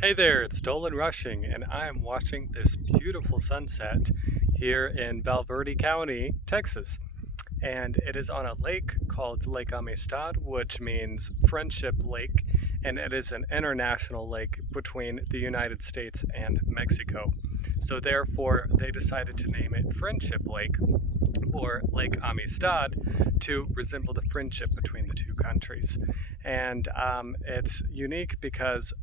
Hey there, it's Dolan Rushing, and I'm watching this beautiful sunset here in Valverde County, Texas. And it is on a lake called Lake Amistad, which means Friendship Lake, and it is an international lake between the United States and Mexico. So, therefore, they decided to name it Friendship Lake or Lake Amistad to resemble the friendship between the two countries. And it's unique because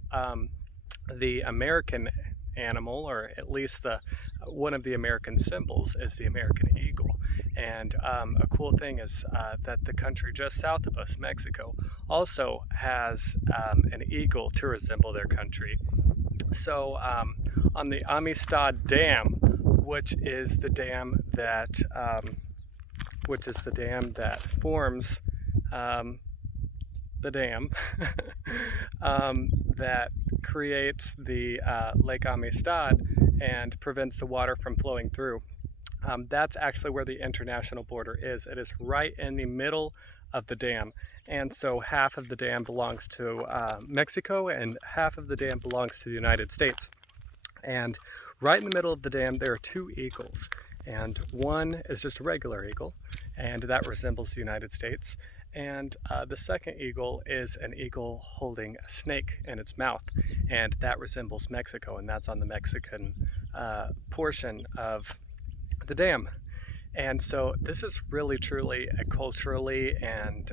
the American animal, or at least the one of the American symbols, is the American eagle. And a cool thing is that the country just south of us, Mexico, also has an eagle to resemble their country. So on the Amistad Dam, which is the dam that forms the dam that creates the Lake Amistad and prevents the water from flowing through. That's actually where the international border is. It is right in the middle of the dam. And so half of the dam belongs to Mexico and half of the dam belongs to the United States. And right in the middle of the dam, there are two eagles. And one is just a regular eagle, and that resembles the United States. And the second eagle is an eagle holding a snake in its mouth, and that resembles Mexico, and that's on the Mexican portion of the dam. And so this is really truly a culturally and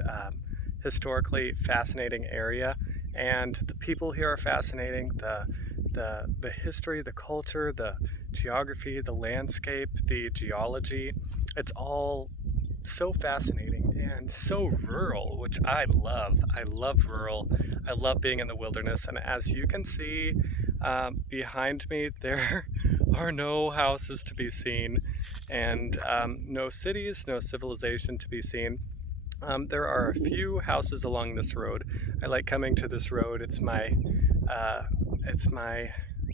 historically fascinating area, and the people here are fascinating. The history, the culture, the geography, the landscape, the geology, it's all so fascinating and so rural, which I love. I love rural. I love being in the wilderness. And as you can see behind me, there are no houses to be seen, and no cities, no civilization to be seen. There are a few houses along this road. I like coming to this road. It's my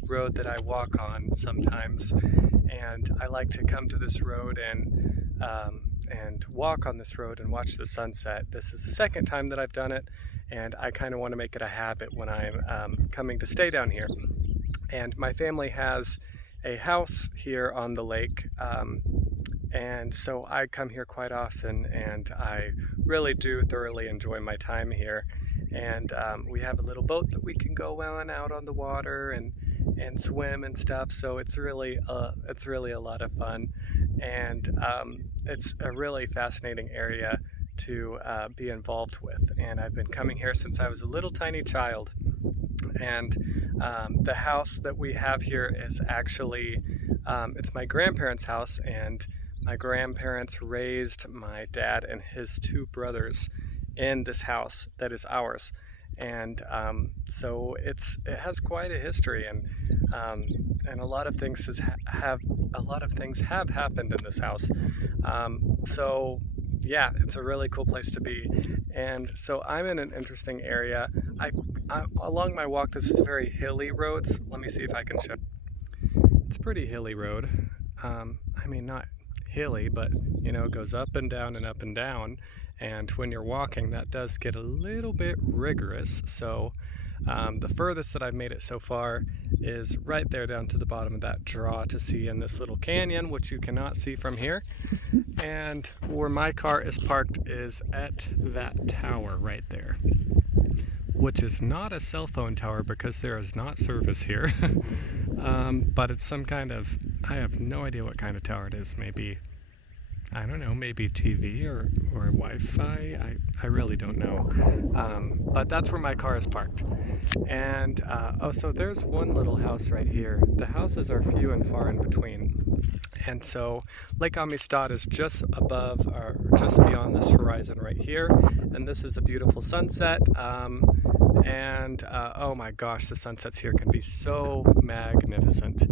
road that I walk on sometimes, and I like to come to this road and walk on this road and watch the sunset. This is the second time that I've done it, and I kind of want to make it a habit when I'm coming to stay down here. And my family has a house here on the lake, and so I come here quite often, and I really do thoroughly enjoy my time here. And we have a little boat that we can go on out on the water and swim and stuff. So it's really a lot of fun, and it's a really fascinating area to be involved with. And I've been coming here since I was a little tiny child. And the house that we have here is actually it's my grandparents' house, and my grandparents raised my dad and his two brothers in this house that is ours. And so it has quite a history, and a lot of things have happened in this house. So yeah, it's a really cool place to be. And so I'm in an interesting area. I along my walk, this is very hilly roads. Let me see if I can show. It's a pretty hilly road. I mean, not hilly, but it goes up and down and up and down. And when you're walking, that does get a little bit rigorous. So the furthest that I've made it so far is right there down to the bottom of that draw to see in this little canyon, which you cannot see from here. And where my car is parked is at that tower right there, which is not a cell phone tower because there is not service here. But it's some kind of, I have no idea what kind of tower it is. Maybe, I don't know, maybe TV or Wi-Fi. I really don't know. But that's where my car is parked. And so there's one little house right here. The houses are few and far in between. And so Lake Amistad is just above or just beyond this horizon right here. And this is a beautiful sunset. And oh my gosh, the sunsets here can be so magnificent.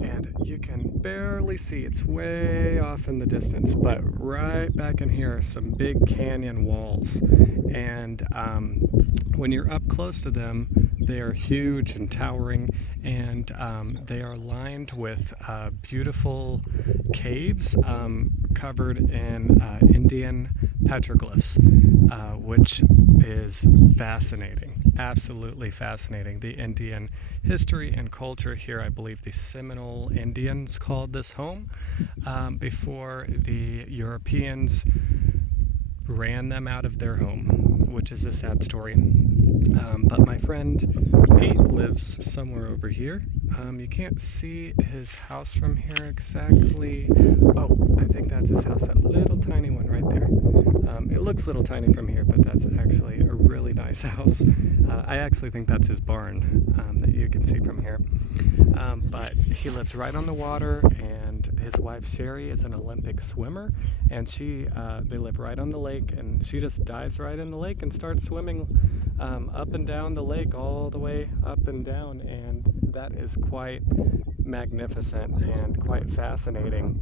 And you can barely see, it's way off in the distance, but right back in here are some big canyon walls. And when you're up close to them, they are huge and towering, and they are lined with beautiful caves covered in Indian petroglyphs, which is fascinating. absolutely fascinating. The Indian history and culture here, I believe the Seminole Indians called this home before the Europeans ran them out of their home, which is a sad story. But my friend Pete lives somewhere over here. You can't see his house from here exactly. Oh, I think that's his house, that little tiny one right there. It looks little tiny from here, but that's actually a really nice house. I actually think that's his barn that you can see from here. But he lives right on the water, and his wife Sherry is an Olympic swimmer, and they live right on the lake, and she just dives right in the lake and starts swimming up and down the lake, all the way up and down, and that is quite magnificent and quite fascinating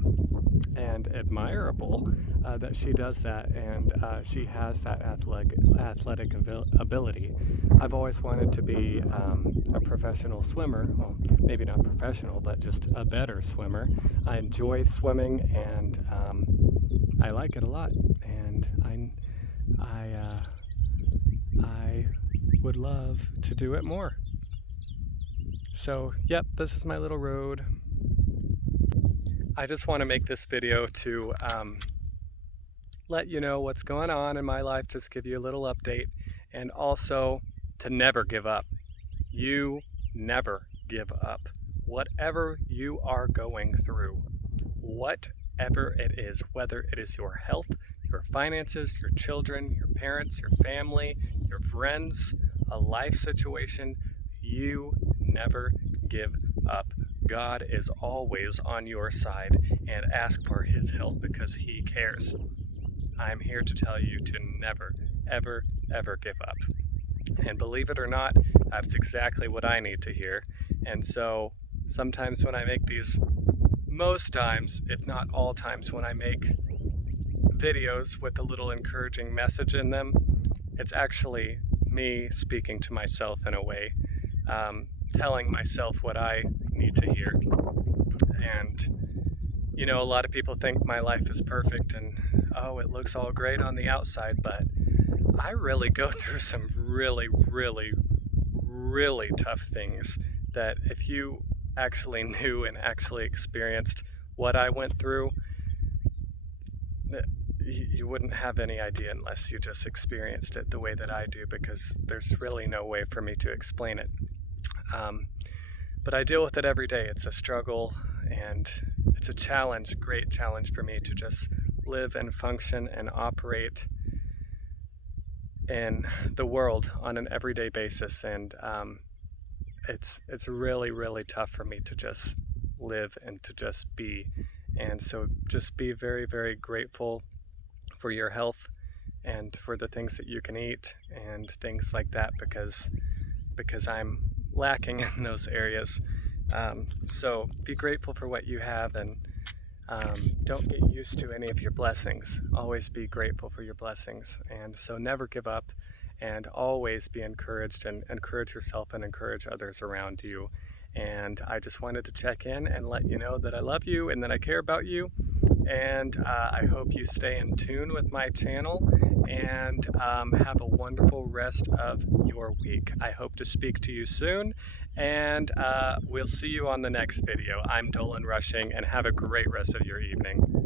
and admirable that she does that, and she has that athletic ability. I've always wanted to be a professional swimmer. Well, maybe not professional, but just a better swimmer. I enjoy swimming, and I like it a lot, and I would love to do it more. So, yep, this is my little road. I just want to make this video to let you know what's going on in my life, just give you a little update, and also to never give up. You never give up. Whatever you are going through, whatever it is, whether it is your health, your finances, your children, your parents, your family, your friends, a life situation, you never give up. God is always on your side, and ask for his help because he cares. I'm here to tell you to never, ever, ever give up. And believe it or not, that's exactly what I need to hear. And so sometimes when I make these, most times, if not all times, when I make videos with a little encouraging message in them, it's actually me speaking to myself in a way, telling myself what I need to hear. And, you know, a lot of people think my life is perfect and, oh, it looks all great on the outside, but I really go through some really, really, really tough things that if you actually knew and actually experienced what I went through, you wouldn't have any idea unless you just experienced it the way that I do, because there's really no way for me to explain it. But I deal with it every day. It's a struggle, and it's a challenge, great challenge for me to just live and function and operate in the world on an everyday basis. And it's really, really tough for me to just live and to just be. And so just be very, very grateful for your health and for the things that you can eat and things like that, because I'm lacking in those areas. So be grateful for what you have, and don't get used to any of your blessings. Always be grateful for your blessings. And so never give up, and always be encouraged, and encourage yourself and encourage others around you. And I just wanted to check in and let you know that I love you and that I care about you. And I hope you stay in tune with my channel, and have a wonderful rest of your week. I hope to speak to you soon, and we'll see you on the next video. I'm Dolan Rushing, and have a great rest of your evening.